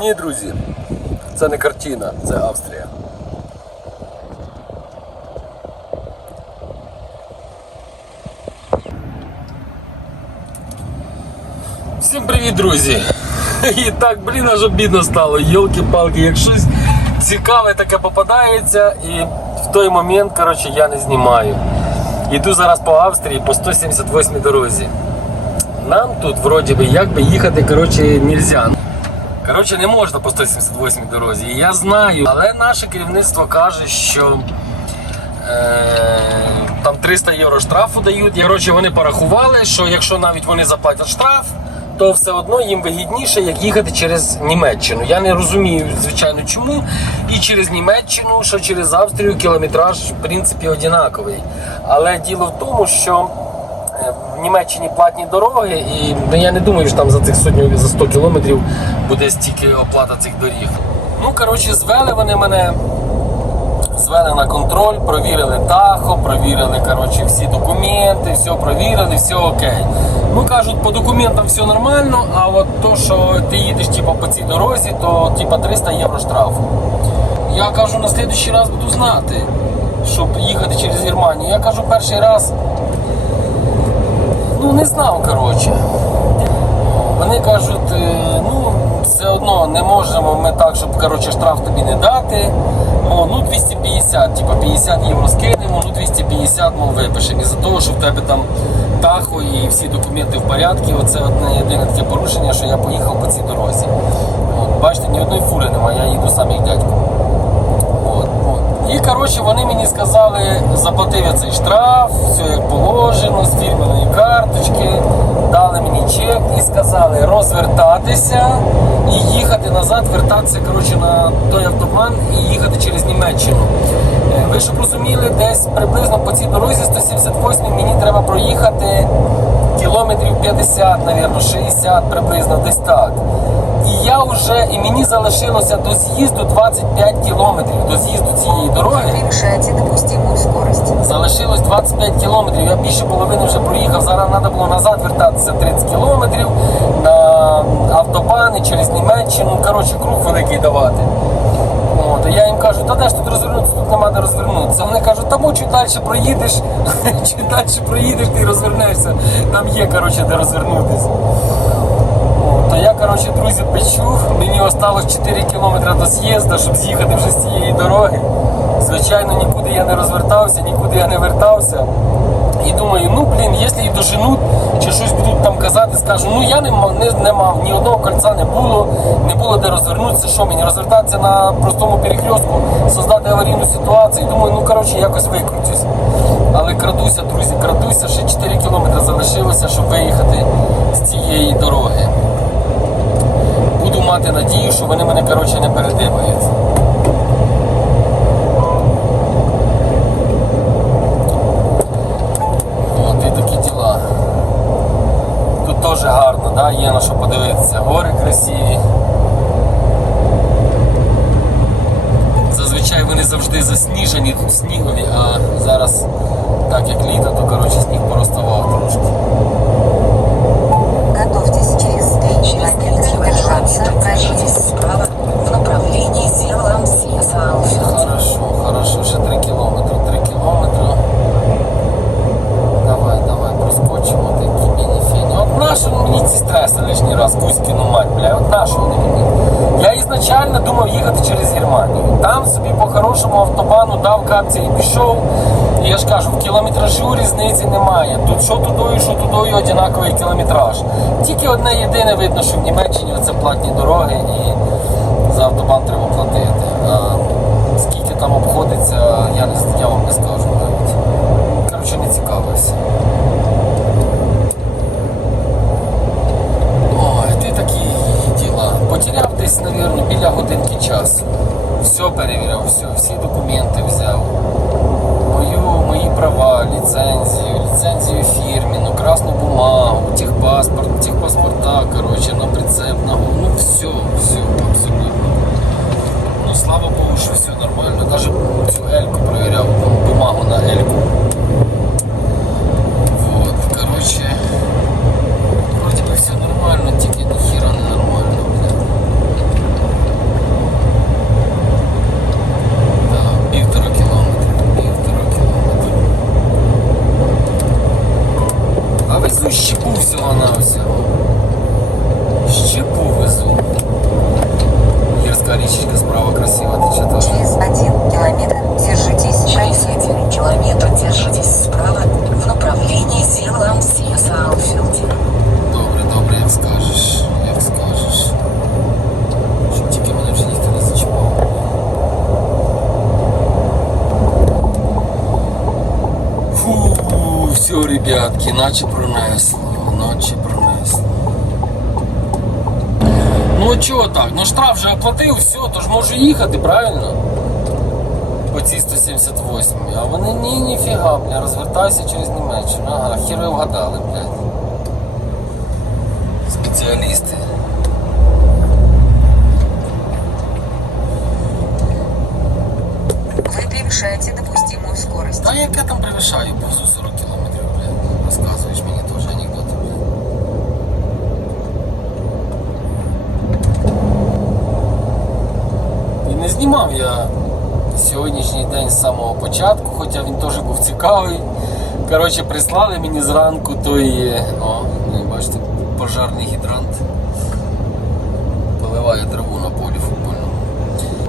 Ні, друзі, це не картина, це Австрія. Всім привіт, друзі! І так, блін, аж обідно стало. Йолки-палки, як щось цікаве таке попадається, і в той момент, коротше, я не знімаю. Йду зараз по Австрії по 178 дорозі. Нам тут вроді би як би їхати коротше, нельзя. Коротше, не можна по 178 дорозі. Я знаю, але наше керівництво каже, що е, там 300 євро штрафу дають. Коротше, вони порахували, що якщо навіть вони заплатять штраф, то все одно їм вигідніше, як їхати через Німеччину. Я не розумію, звичайно, чому. І через Німеччину, що через Австрію кілометраж, в принципі, однаковий. Але діло в тому, що в Німеччині платні дороги, і ну, я не думаю, що там за цих сотню за 100 кілометрів буде стільки оплата цих доріг. Ну, коротше, звели вони мене звели на контроль, провірили тахо, провірили коротше, всі документи, все провірили, все окей. Ну кажуть, по документам все нормально, а от то, що ти їдеш типу, по цій дорозі, то типу, 300 євро штрафу. Я кажу, на слідуючий раз буду знати, щоб їхати через Германію. Я кажу, перший раз не знав, коротше. Вони кажуть, е, ну все одно не можемо ми так, щоб коротше, штраф тобі не дати. О, ну 250, типа 50 євро скинемо, ну 250 мов випишемо. Із-за того, що в тебе там тахо і всі документи в порядку. Оце одне єдине таке порушення, що я поїхав по цій дорозі. От, бачите, ні одної фури немає, я їду сам як дядько. І коротше вони мені сказали, заплатив я цей штраф, все як положено, з фірменої карточки, дали мені чек і сказали розвертатися і їхати назад, вертатися коротше, на той автобан і їхати через Німеччину. Е, Ви щоб розуміли, десь приблизно по цій дорозі 178 мені треба проїхати кілометрів 50, навірно, 60 приблизно, десь так. Я вже, і мені залишилося до з'їзду 25 кілометрів, до з'їзду цієї дороги. Допустимую скорость. Залишилось 25 кілометрів, я більше половини вже проїхав. Зараз треба було назад вертатися 30 кілометрів на автобани через Німеччину. Коротше, круг великий давати. От, я їм кажу, та де ж тут розвернутися, тут нема де розвернутися. Вони кажуть, бо чуть далі проїдеш, чуть далі проїдеш, ти розвернешся. Там є, коротше, де розвернутися. Я, коротше, друзі, печу. Мені осталось 4 кілометри до з'їзду, щоб з'їхати вже з цієї дороги. Звичайно, нікуди я не розвертався, нікуди я не вертався. І думаю, ну блін, якщо і доженуть, чи щось будуть там казати, скажу, ну я не, ма- не, не мав, ні одного кольця не було, не було де розвернутися, що мені розвертатися на простому перехрестку, создати аварійну ситуацію. Думаю, ну коротше, якось викрутюсь. Але крадуся, друзі, крадуся, ще 4 кілометри залишилося, щоб виїхати з цієї дороги. Мати надію, що вони мене коротше не передибають. От і такі діла. Тут теж гарно, да? є на що подивитися. Гори красиві. Зазвичай вони завжди засніжені, тут снігові, а зараз, так як літо, то коротше сніг пороставав трошки. Готовьтесь через 3 километра думав їхати через Германію. Там собі по хорошому автобану дав капці і пішов. Я ж кажу, в кілометражу різниці немає. Тут що тудою, що тудою однаковий кілометраж. Тільки одне єдине видно, що в Німеччині це платні дороги і за автобан треба платити. А скільки там обходиться, я, не, я річечка справа красива, тече теж. Через один километр держитесь Через один километр держитесь справа в направлении Зеланд-Сьюзаалфилде. Добре, добре, як скажеш, як скажеш. Щоб тільки мене вже ніхто не зачіпав. Фу, все, ребятки, наче вже все, то ж можу їхати, правильно? По цій 178. А вони ні, ніфіга, бля, розвертайся через Німеччину. Ага, хіри вгадали, блядь. Спеціалісти. Вы превышаете допустимую скорость. Та яке там превишаю повзу 40 кілометрів, блядь. Розказуєш мені теж анекдоти, блядь. І не знімав я сьогоднішній день з самого початку, хоча він теж був цікавий. Коротше, прислали мені зранку той, о, ну, бачите, пожарний гідрант. Поливає траву на полі футбольному.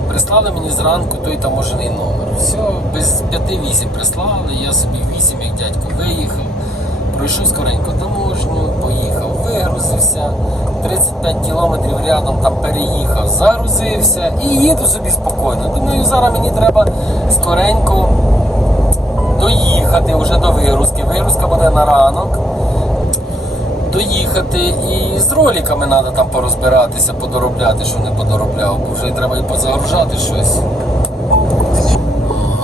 Прислали мені зранку той таможений номер. Все, без 5-8 прислали, я собі 8, як дядько, виїхав. Пройшов скоренько таможню, поїхав, вигрузився. 35 кілометрів рядом там переїхав, загрузився і їду собі спокійно. Думаю, зараз мені треба скоренько доїхати вже до вигрузки. Вигрузка буде на ранок. Доїхати і з роликами треба там порозбиратися, подоробляти, що не подоробляв, бо вже треба і позагружати щось.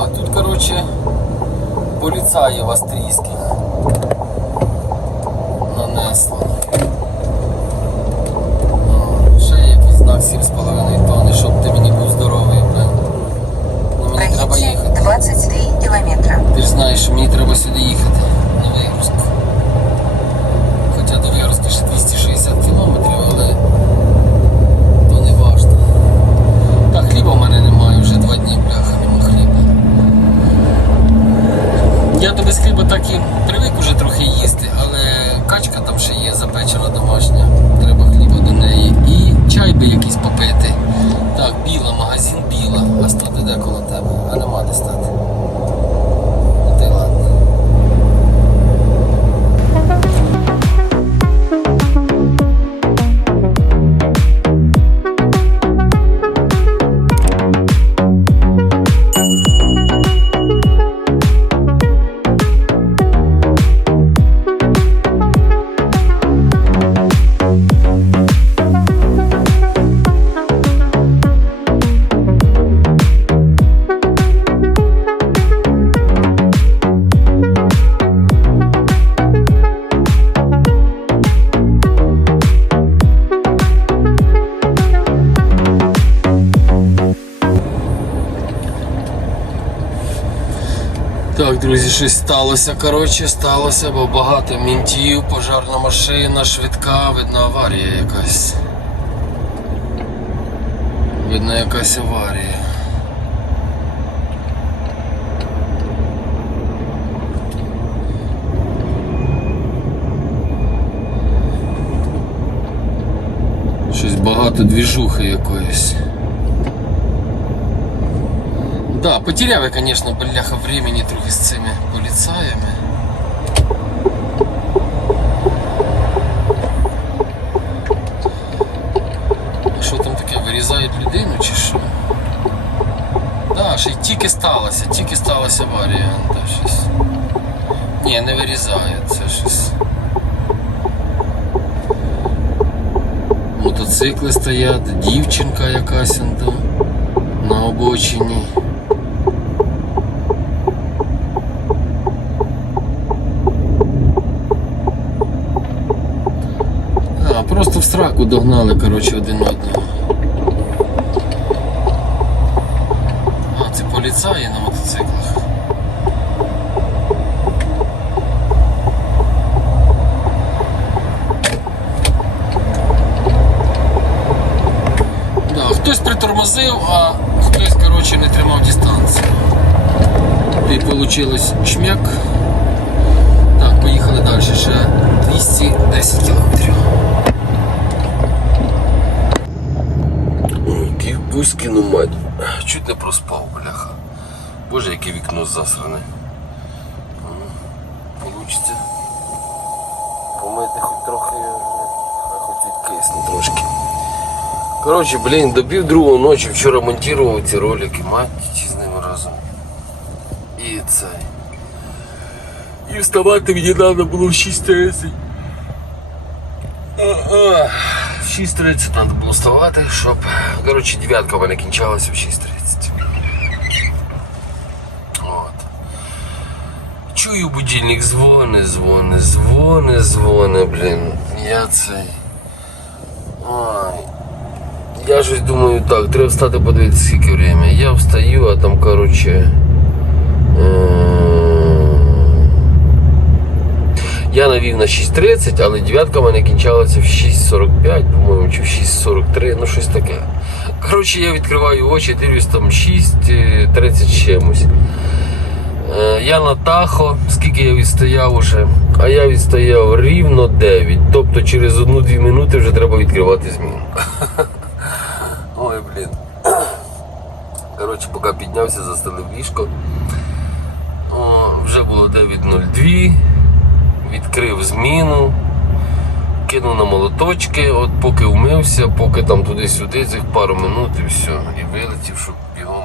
А тут, коротше, поліцаїв австрійських нанесло. Друзі, щось сталося. Коротше, сталося, бо багато мінтів, пожарна машина, швидка, видно аварія якась. Видно якась аварія. Щось багато двіжухи якоїсь. Да, потеряв я, конечно, бляха времени трохи з цими поліцаями. А Що там таке, вирізають людину чи що? Да, ще й тільки сталося, тільки сталася аварія. Да, щось. Ні, не вирізають, це щось. Мотоцикли стоять, дівчинка якась на обочині. А, просто в сраку догнали, коротше, один одного. А, це поліцаї на мотоциклах. Да, хтось притормозив, а хтось, коротше, не тримав дистанцію. І вийшло шмяк. Так, поїхали далі. Ще поспав, бляха. Боже, яке вікно засране. Получиться. Помити хоч трохи, хоч відкисне трошки. Коротше, блін, до пів другої ночі вчора монтував ці ролики, мать чи з ними разом. І це. І вставати мені треба було в 6.30. Ага. В 6.30 треба було вставати, щоб. Коротше, дев'ятка в мене кінчалася в 6.30. От. Чую будильник дзвони, дзвони, дзвони, дзвони, блін. Я цей. Ой. Я щось думаю, так, треба встати подивитися скільки время. Я встаю, а там, коротше. е, Я навів на 6.30, але дев'ятка в мене кінчалася в 6.45, по-моєму, чи в 6.43, ну щось таке. Коротше, я відкриваю очі, дивлюсь там 6.30 з чимось. Е, Я на Тахо, скільки я відстояв уже, а я відстояв рівно 9. Тобто через 1-2 минути вже треба відкривати зміну. Ой, блін. Коротше, поки піднявся, застелив ліжко. О, вже було 9.02. Відкрив зміну, кинув на молоточки, от поки вмився, поки там туди-сюди, цих пару минут і все. І вилетів, щоб бігом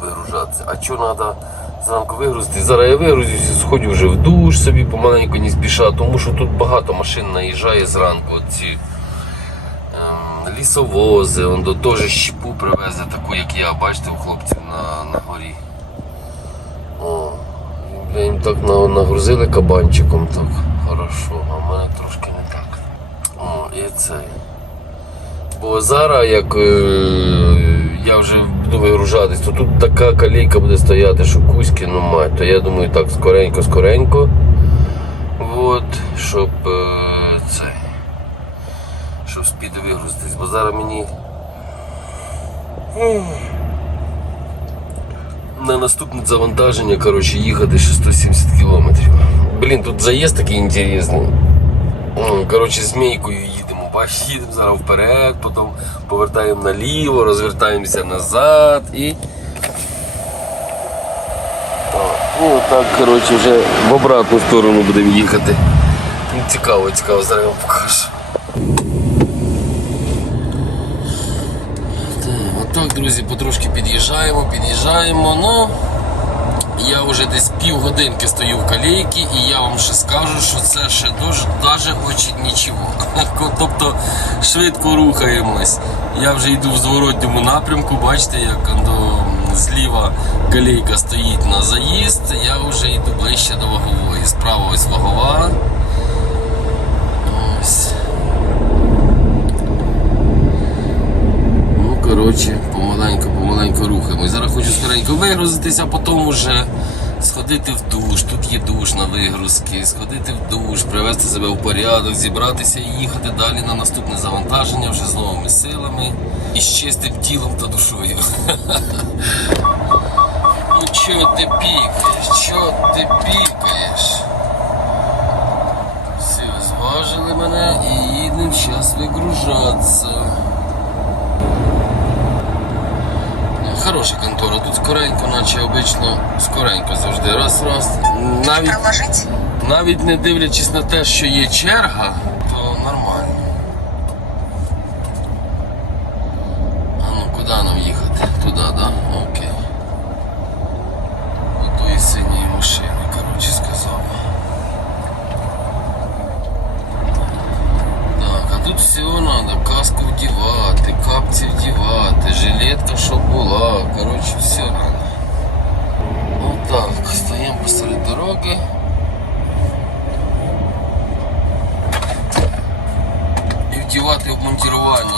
вигружатися. А що треба зранку вигрузити? Зараз я вигрузюся, сходжу вже в душ собі помаленьку не спіша, тому що тут багато машин наїжджає зранку. От ці ем, лісовози, он теж щепу привезе, таку, як я, бачите, у хлопців на, на горі. О, бля, їм так нагрузили кабанчиком так хорошо, а в мене трошки не так. Цей. Бо зараз, як е, я вже буду вигружатись, то тут така калійка буде стояти, що кузьки, ну мать, то я думаю так скоренько, скоренько. От, щоб е, цей. Щоб спіти вигрузитись, бо зараз мені. На наступне завантаження, коротше, їхати ще 170 кілометрів. Блін, тут заїзд такий інтересний. Коротше, змійкою їдемо. Їдемо зараз вперед, потім повертаємо наліво, розвертаємося назад і. Ну так, коротше, вже в обратну сторону будемо їхати. Цікаво, цікаво, зараз я вам покажу. Отак, друзі, потрошки під'їжджаємо, під'їжджаємо. Ну, я вже десь півгодинки стою в калійці і я вам ще скажу, що це ще дуже даже очень нічого. Тобто швидко рухаємось. Я вже йду в зворотньому напрямку, бачите, як оно, зліва калійка стоїть на заїзд, я вже йду ближче до вагової. Справа ось вагова. Ось. Ну, коротше, помаленьку, помаленьку рухаємось. Зараз хочу скоренько вигрузитися, а потім вже сходити в душ. Тут є душ на вигрузки, сходити в душ, привести себе в порядок, зібратися і їхати далі на наступне завантаження вже з новими силами і з чистим тілом та душою. Ну чого ти пікаєш? Чого ти пікаєш? Все, зважили мене і їдемо зараз вигружатися. Хороша контора, тут скоренько, наче обично скоренько завжди. Раз, раз. Навіть, навіть не дивлячись на те, що є черга, то нормально. А ну куди нам їхати? Туди, да? Окей. До тої синьої машини, коротше сказав. Так, а тут все треба, каску вдівати, капці вдівати, жилетка, щоб була, коротше, все треба. Отак, стоїмо посеред дороги. І вдівати.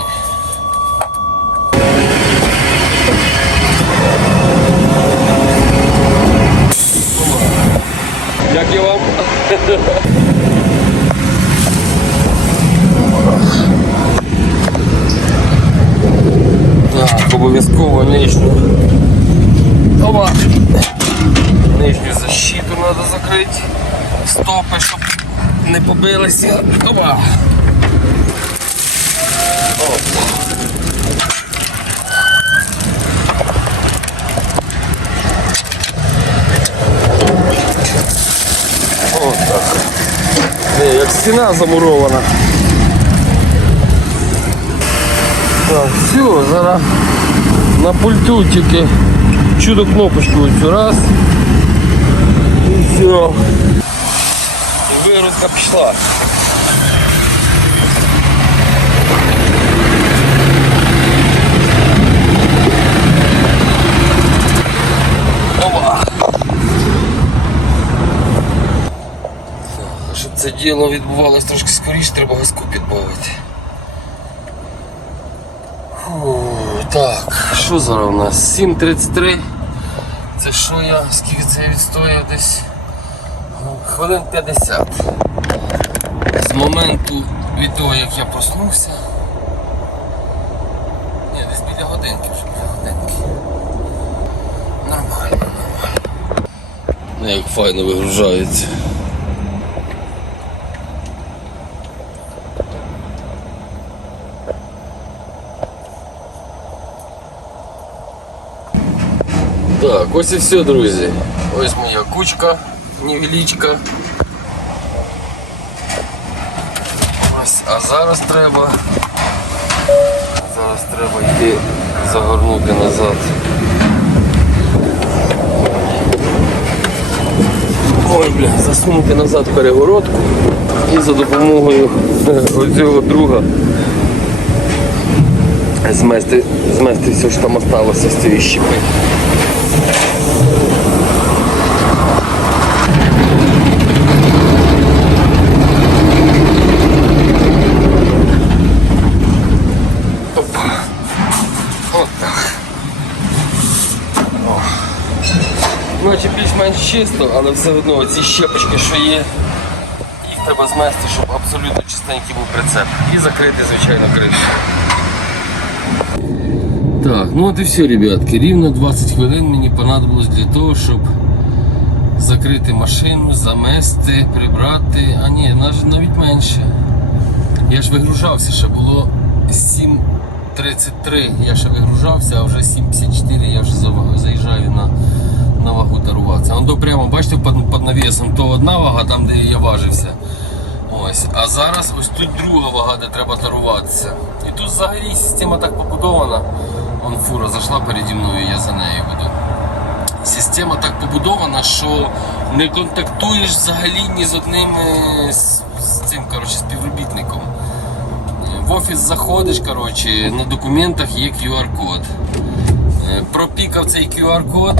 Як я вам? Так, обов'язково нижню. Оба. Нижню защиту треба закрити. Стопи, щоб не побилися. Оба. О, так. Не, як стіна замурована. Так, все, зараз на пульту тільки чудо кнопочку цю раз. І все. І вирозка пішла. Це діло відбувалось трошки скоріше, треба газку підбавити. Фу, так, що зараз у нас? 7.33. Це що я? Скільки це я відстояв десь? Ну, Хвилин 50. З моменту від того, як я проснувся. Ні, десь біля годинки вже біля годинки. Нормально, нормально. Ну, Як файно вигружається. Так, ось і все, друзі. Ось моя кучка невеличка. Ось, а зараз треба. Зараз треба йти загорнути назад. Ой, бля, засунути назад перегородку і за допомогою оцього друга змести, змести все, що там осталося з цієї щепи. Опа. От так. О. Наче більш-менш чисто, але все одно ці щепочки, що є, їх треба змести, щоб абсолютно чистенький був прицеп. І закрити, звичайно, кришу. Так, ну от і все, ребятки. Рівно 20 хвилин мені понадобилось для того, щоб закрити машину, замести, прибрати. А ні, нав- навіть менше. Я ж вигружався, ще було 7.33, я ще вигружався, а вже 7.54 я вже заїжджаю на, на вагу даруватися. Он прямо, бачите, під, під навісом то одна вага, там де я важився. Ось. А зараз ось тут друга вага, де треба таруватися. І тут взагалі система так побудована. Вон фура зайшла переді мною, я за нею буду. Система так побудована, що не контактуєш взагалі ні з одним е, з, з цим коротше, співробітником. В офіс заходиш, коротше, на документах є QR-код. Е, Пропікав цей QR-код.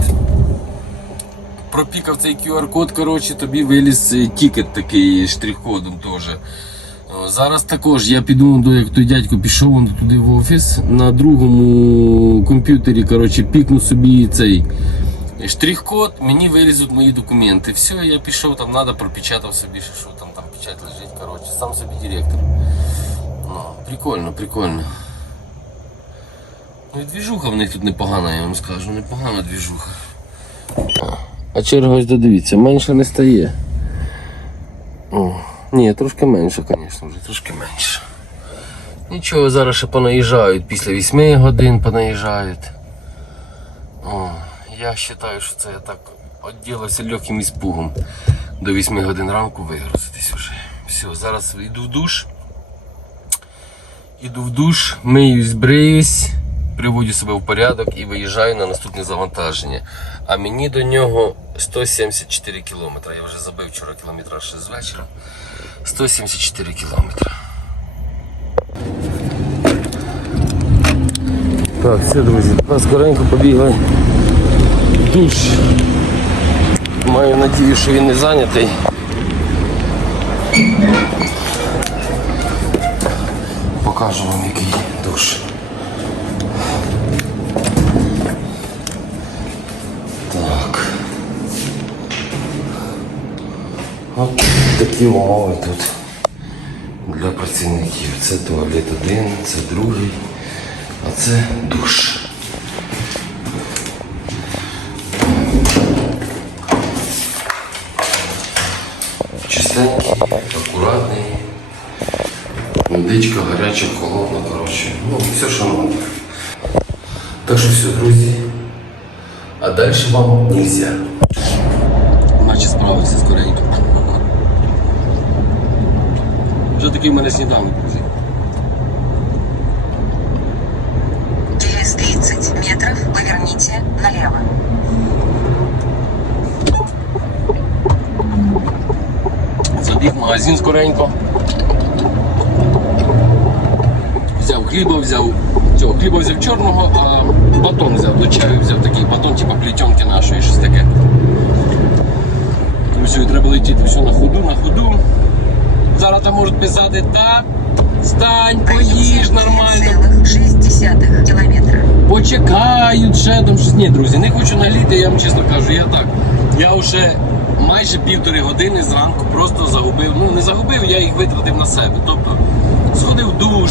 Пропікав цей QR-код, коротше, тобі виліз тікет такий штрих-кодом теж. Зараз також я піду до як той дядько пішов он туди в офіс. На другому комп'ютері коротше, пікну собі цей штрих-код, мені вилізуть мої документи. Все, я пішов, там треба, пропечатав собі, що там, там печать лежить. Коротше, сам собі директор. Ну, прикольно, прикольно. Ну і двіжуха в них тут непогана, я вам скажу, непогана двіжуха. А черга додивіться, менше не стає. О, ні, трошки менше, звісно, вже трошки менше. Нічого, зараз ще понаїжджають, після 8 годин понаїжджають. О, я вважаю, що це я так відділився легким іспугом. До 8 годин ранку вигрузитись вже. Все, зараз йду в душ. Іду в душ, миюсь, бриюсь, приводжу себе в порядок і виїжджаю на наступне завантаження. А мені до нього 174 кілометри. Я вже забив вчора кілометраж ще з вечора. 174 кілометри. Так, все, друзі, тепер скоренько побігли душ. Маю надію, що він не зайнятий. Покажу вам який душ. Такі умови тут для працівників. Це туалет один, це другий, а це душ. Чистенький, акуратний. Водичка гаряча, холодна, коротше. Ну, все, що надо. Так що все, друзі. А далі вам нельзя. Наче справився скоренько. Вже такий в мене сніданок, друзі. Через 30 метров поверните налево. Забіг в магазин скоренько. Взяв хліба, взяв цього хліба взяв чорного, а батон взяв, до чаю взяв такий батон, типу плетенки нашої, щось таке. Тому все, треба летіти все на ходу, на ходу. Зараз там можуть писати, та стань, поїж нормально. 3,6 километра. Почекають ще там щось. Ні, друзі, не хочу наліти, я вам чесно кажу, я так. Я вже майже півтори години зранку просто загубив. Ну не загубив, я їх витратив на себе. Тобто сходив в душ,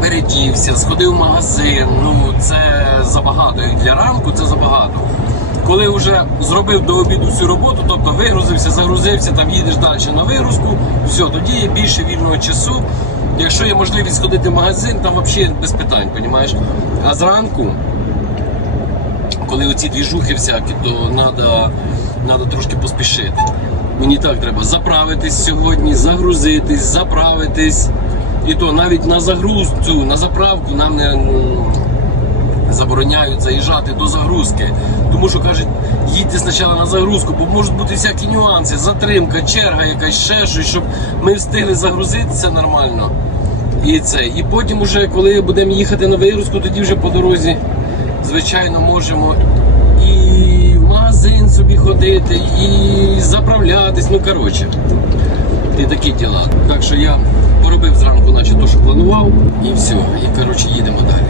передівся, сходив в магазин. Ну це забагато. І для ранку це забагато. Коли вже зробив до обіду всю роботу, тобто вигрузився, загрузився, там їдеш далі на вигрузку, все, тоді є більше вільного часу. Якщо є можливість сходити в магазин, там взагалі без питань, розумієш? А зранку, коли оці двіжухи всякі, то треба надо трошки поспішити. Мені так треба заправитись сьогодні, загрузитись, заправитись. І то навіть на загрузку, на заправку нам не м, забороняють заїжджати до загрузки. Тому що кажуть, їдьте спочатку на загрузку, бо можуть бути всякі нюанси, затримка, черга якась, ще щось, щоб ми встигли загрузитися нормально. І це. І потім, уже, коли будемо їхати на вигрузку, тоді вже по дорозі, звичайно, можемо і в магазин собі ходити, і заправлятись. Ну, коротше, і такі діла. Так що я поробив зранку, наче то, що планував, і все. І коротше їдемо далі.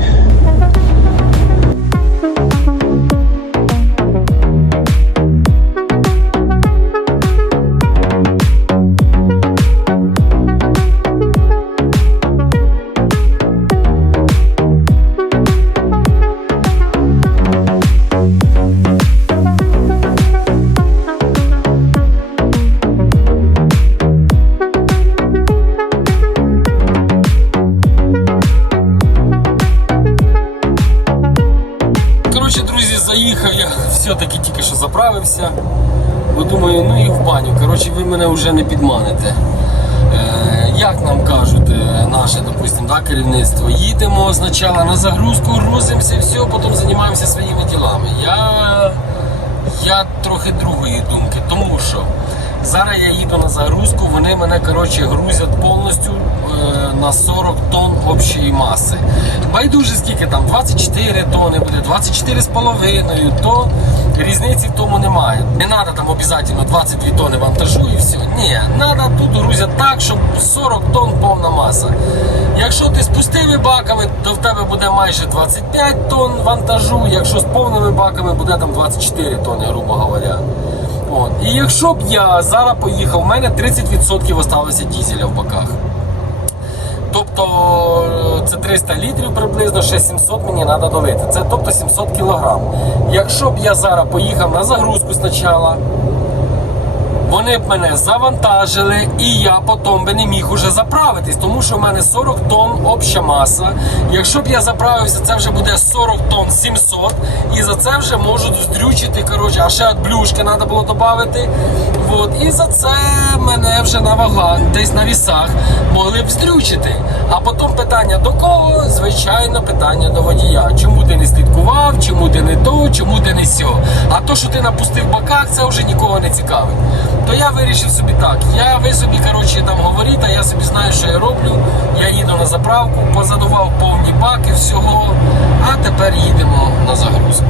Мене вже не підманите. Е, як нам кажуть е, наше, допустим, да, керівництво, їдемо спочатку на загрузку, грузимося, все, потім займаємося своїми ділами. Я, я трохи другої думки, тому що зараз я їду на загрузку, вони мене коротше, грузять повністю е, на 40 тонн общої маси. Байдуже скільки там, 24 тонни буде, 24 з половиною, то різниці в тому немає. Не треба там обов'язково 22 тонни вантажу і все. Ні, треба тут грузять так, щоб 40 тонн повна маса. Якщо ти з пустими баками, то в тебе буде майже 25 тонн вантажу, якщо з повними баками буде там 24 тонни, грубо говоря. От. І якщо б я зараз поїхав, у мене 30% осталося дізеля в баках. Тобто це 300 літрів приблизно, ще 700 мені треба долити. Це тобто 700 кілограм. Якщо б я зараз поїхав на загрузку спочатку, вони б мене завантажили, і я потім би не міг уже заправитись, тому що в мене 40 тонн обща маса. Якщо б я заправився, це вже буде 40 тонн 700, і за це вже можуть здрючити. Коротше, а ще блюшки треба було додати. От, і за це мене вже на вагах, десь на вісах могли б здрючити. А потім питання до кого? Звичайно, питання до водія. Чому ти не слідкував, чому ти не то, чому ти не сьо. А то, що ти напустив баках, це вже нікого не цікавить. То я вирішив собі так. Я ви собі коротше, там говоріть, а я собі знаю, що я роблю. Я їду на заправку, позадував повні баки всього, а тепер їдемо на загрузку.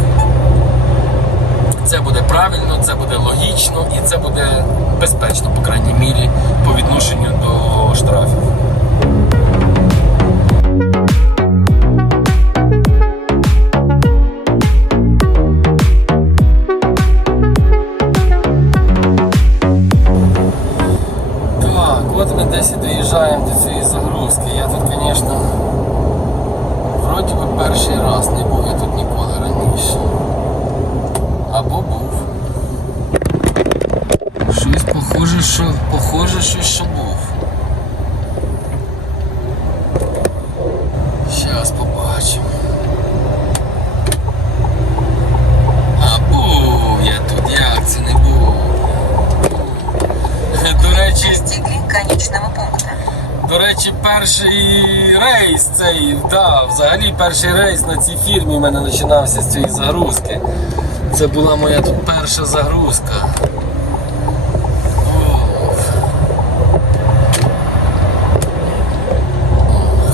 Це буде правильно, це буде логічно і це буде безпечно, по крайній мірі, по відношенню до штрафів. От ми десь і доїжджаємо до цієї загрузки. Я тут, звісно, вроді би перший раз не був я тут ніколи раніше. Або був. Щось похоже, що похоже, що був. Перший рейс цей, да, взагалі перший рейс на цій фірмі в мене починався з цієї загрузки. Це була моя тут перша загрузка. О,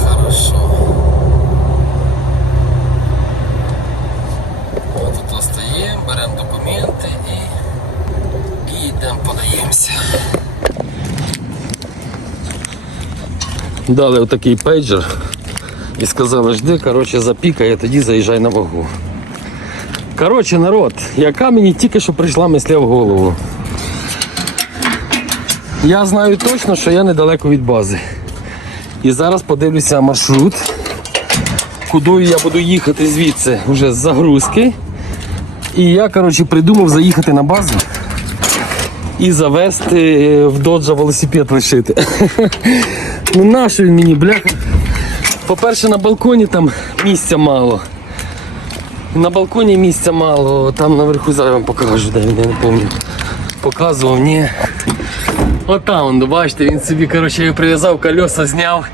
Хорошо. От тут остаємо, беремо документи і, і йдемо подаємося. Дали отакий пейджер і сказали, жди, коротше, запікає, тоді заїжджай на вагу. Коротше, народ, яка мені тільки що прийшла мисля в голову. Я знаю точно, що я недалеко від бази. І зараз подивлюся маршрут, куди я буду їхати звідси вже з загрузки. І я, коротше, придумав заїхати на базу і завести в доджа велосипед лишити. Ну нащо він мені, бляха? По-перше, на балконі там місця мало. На балконі місця мало, там наверху зараз вам покажу, де він, я не пам'ятаю. Показував, ні. Отам, он, бачите, він собі коротше, прив'язав колеса, зняв.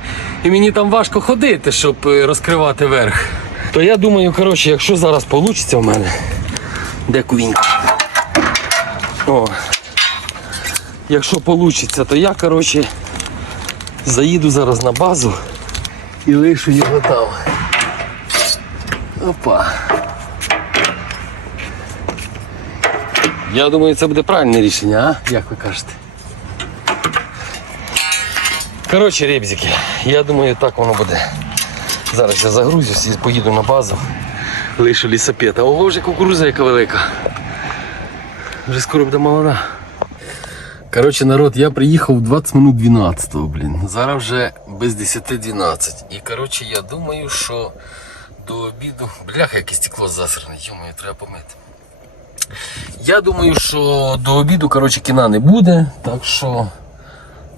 І мені там важко ходити, щоб е, розкривати верх. То я думаю, коротше, якщо зараз вийде в мене. Де кувінька? О. Якщо вийде, то я, коротше, заїду зараз на базу і лишу його там. Опа. Я думаю, це буде правильне рішення, а? Як ви кажете? Коротше, ребзики, я думаю, так воно буде. Зараз я загрузюсь і поїду на базу. Лишу лісопед. А ого, вже кукуруза яка велика. Вже скоро буде молода. Коротше, народ, я приїхав 20 минут 12, блін. Зараз вже без 10-12. І коротше, я думаю, що до обіду. Бляха, яке стекло засране, йомою, треба помити. Я думаю, що до обіду, коротше, кіна не буде, так що,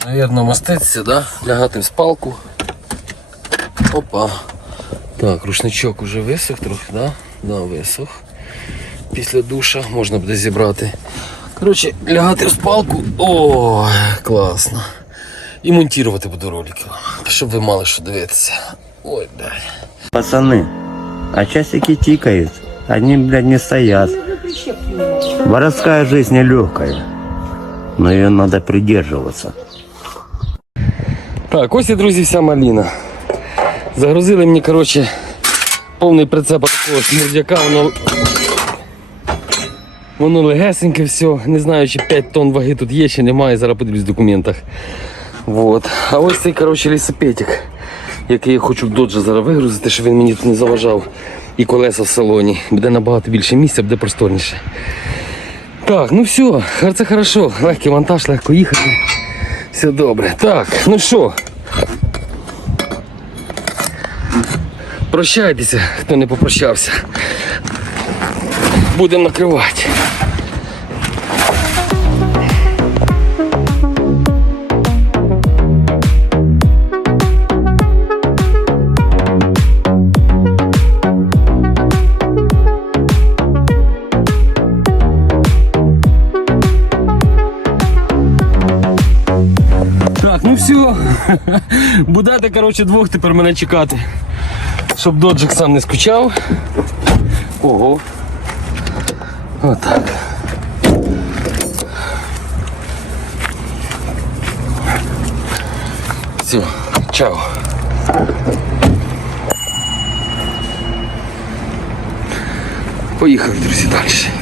навірно, моститися, да? лягати в спалку. Опа. Так, рушничок уже висох трохи, да? Да, висох. Після душа можна буде зібрати. Коротше, лягати в спалку. О, класно. І монтувати буду ролики. Щоб ви мали що дивитися. Ой, блядь. Пацаны, а часики тикают, они, блядь, не стоят. Воровская жизнь нелегкая, но ее надо придерживаться. Так, ось і друзі, вся маліна. Загрузили мені, коротше, повний прицеп такого смердяка, воно. Воно легесеньке все. Не знаю, чи 5 тонн ваги тут є, чи немає, зараз подивлюсь в документах. Вот. А ось цей коротше, лісопетик, який я хочу в доджа зараз вигрузити, щоб він мені тут не заважав. І колеса в салоні. Буде набагато більше місця, буде просторніше. Так, ну все, це хорошо. Легкий монтаж, легко їхати. Все добре. Так, ну що. Прощайтеся, хто не попрощався. Будемо накривати. Так, ну все. Будете, коротше, двох тепер мене чекати. Щоб доджик сам не скучав. Ого. Отак. Все, чао. Поїхали, друзі, далі.